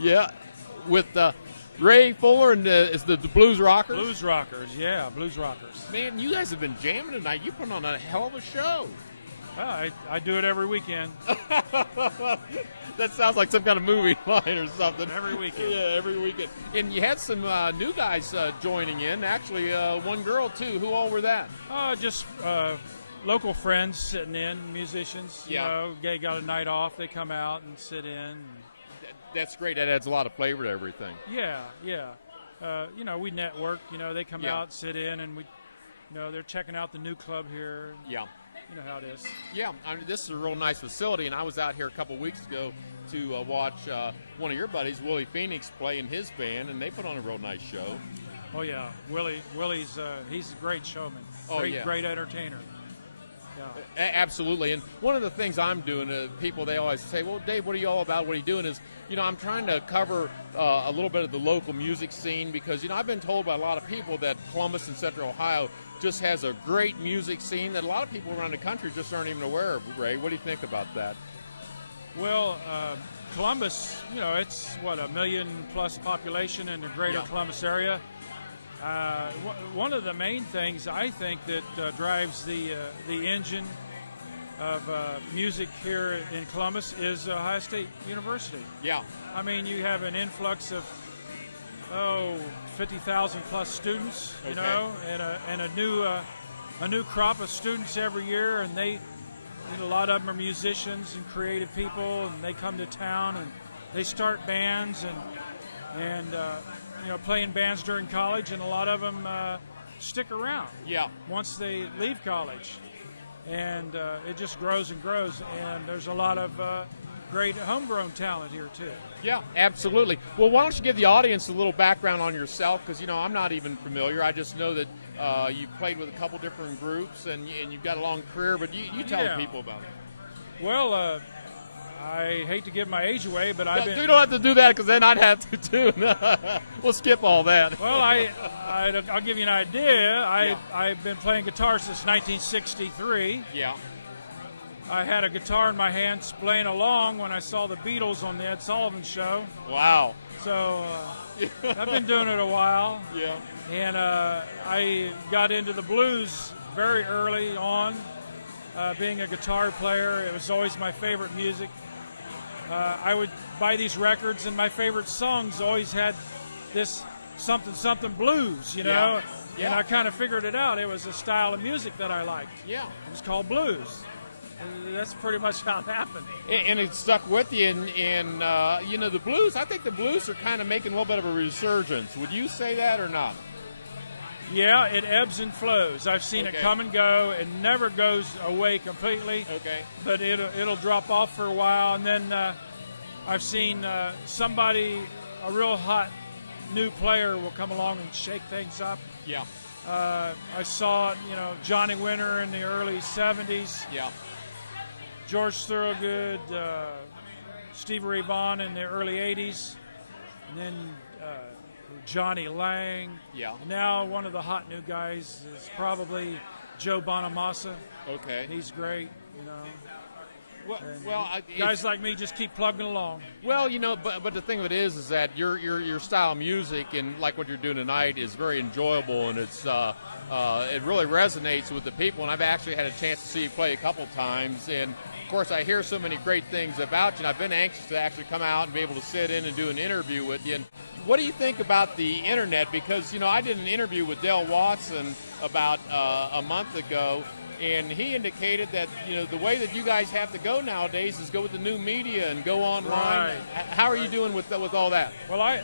Yeah, with Ray Fuller and is the BluesRockers. BluesRockers, yeah, BluesRockers. Man, you guys have been jamming tonight. You put on a hell of a show. Well, I do it every weekend. That sounds like some kind of movie line or something. Every weekend. Yeah, every weekend. And you had some new guys joining in. Actually, one girl, too. Who all were that? Just local friends sitting in, musicians. Yeah. You know, they got a night off. They come out and sit in. That's great. That adds a lot of flavor to everything. Yeah. You know, we network. You know, they come out, sit in, and we, you know, they're checking out the new club here. Yeah. You know how it is. Yeah, I mean, this is a real nice facility, and I was out here a couple weeks ago to watch one of your buddies, Willie Phoenix, play in his band, and they put on a real nice show. Oh, yeah. Willie's he's a great showman. Great entertainer. Yeah. Absolutely. And one of the things I'm doing, people, they always say, well, Dave, what are you all about? What are you doing? Is, you know, I'm trying to cover a little bit of the local music scene because, you know, I've been told by a lot of people that Columbus and Central Ohio just has a great music scene that a lot of people around the country just aren't even aware of. Ray, what do you think about that? Well, Columbus, you know, it's, what, 1 million plus population in the greater Columbus area. One of the main things I think that drives the engine of music here in Columbus is Ohio State University. Yeah. I mean, you have an influx of 50,000 plus students, you know, and a new crop of students every year, and a lot of them are musicians and creative people, and they come to town and they start bands and you know, playing bands during college, and a lot of them stick around. Yeah. Once they leave college, and it just grows and grows, and there's a lot of great homegrown talent here too. Yeah, absolutely. Well, why don't you give the audience a little background on yourself? Because, you know, I'm not even familiar. I just know that you've played with a couple different groups and you've got a long career, but you tell the people about it. Well, I hate to give my age away, but You don't have to do that because then I'd have to too. We'll skip all that. Well, I'll give you an idea. I've been playing guitar since 1963. Yeah. I had a guitar in my hands playing along when I saw the Beatles on the Ed Sullivan Show. Wow. So I've been doing it a while. Yeah. And I got into the blues very early on, being a guitar player. It was always my favorite music. I would buy these records, and my favorite songs always had this something blues, you know. Yeah. And I kind of figured it out. It was a style of music that I liked. Yeah. It was called blues. That's pretty much how it happened. And it stuck with you. And you know, the blues, I think the blues are kind of making a little bit of a resurgence. Would you say that or not? Yeah, it ebbs and flows. I've seen it come and go. It never goes away completely. Okay. But it'll drop off for a while. And then I've seen somebody, a real hot new player will come along and shake things up. Yeah. I saw, you know, Johnny Winter in the early 70s. Yeah. George Thorogood, Stevie Ray Vaughan in the early 80s. And then Johnny Lang. Yeah. Now one of the hot new guys is probably Joe Bonamassa. Okay. He's great, you know. Well, guys like me just keep plugging along. Well, you know, but the thing of it is that your style of music and like what you're doing tonight is very enjoyable, and it's it really resonates with the people. And I've actually had a chance to see you play a couple times, and of course I hear so many great things about you. And I've been anxious to actually come out and be able to sit in and do an interview with you. And what do you think about the internet? Because, you know, I did an interview with Dale Watson about a month ago, and he indicated that, you know, the way that you guys have to go nowadays is go with the new media and go online. Right. How are you doing with all that? Well, I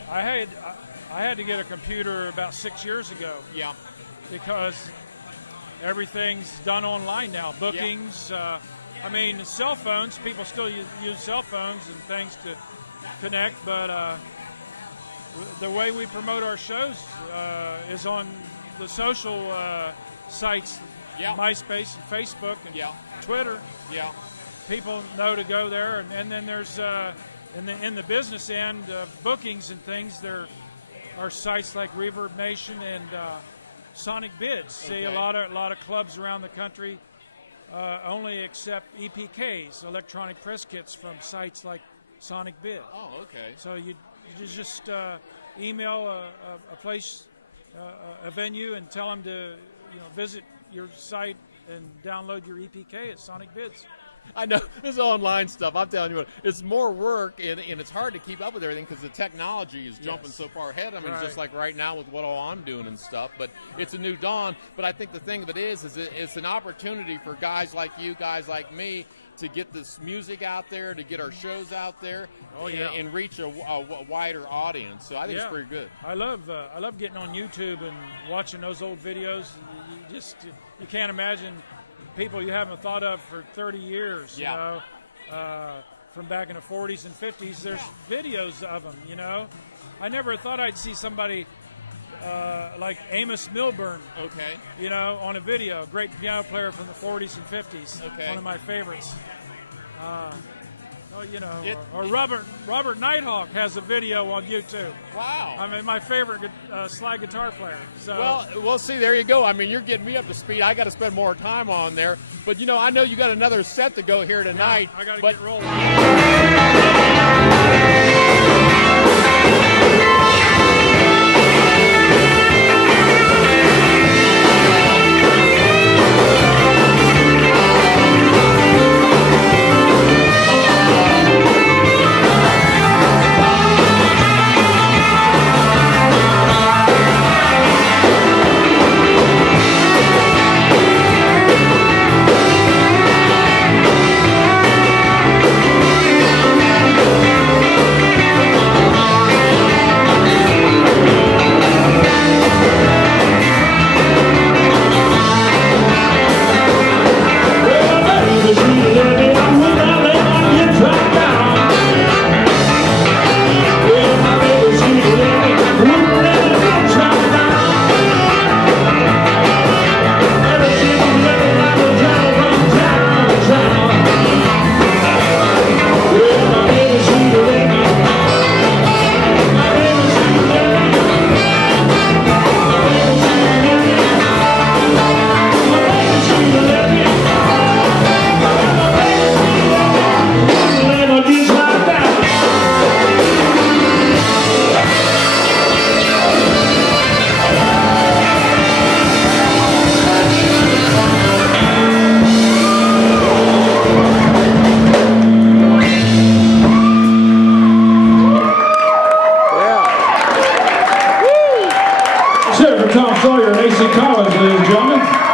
had to get a computer about 6 years ago. Yeah. Because everything's done online now. Bookings. I mean, cell phones. People still use cell phones and things to connect, but the way we promote our shows is on the social sites. Yeah. MySpace and Facebook and Twitter. Yeah. People know to go there, and then there's in the business end bookings and things. There are sites like Reverb Nation and Sonic Bids. Okay. See, a lot of clubs around the country only accept EPKs, electronic press kits, from sites like Sonic Bid. Oh, okay. So you just email a place, a venue, and tell them to visit your site and download your EPK at Sonic Bids. I know, this online stuff, I'm telling you what, it's more work, and it's hard to keep up with everything because the technology is jumping so far ahead. I mean, right. Just like right now with what all I'm doing and stuff, but it's a new dawn. But I think the thing of it is it's an opportunity for guys like you, guys like me, to get this music out there, to get our shows out there, and reach a wider audience. So I think it's pretty good. I love getting on YouTube and watching those old videos. You can't imagine people you haven't thought of for 30 years, you know, from back in the 40s and 50s. There's videos of them, you know. I never thought I'd see somebody like Amos Milburn, you know, on a video. Great piano player from the 40s and 50s, one of my favorites. You know, or Robert Nighthawk has a video on YouTube. Wow! I mean, my favorite slide guitar player. So. Well, see, there you go. I mean, you're getting me up to speed. I got to spend more time on there. But you know, I know you got another set to go here tonight. I got to get rolling. Tom Sawyer, AC College, ladies and gentlemen.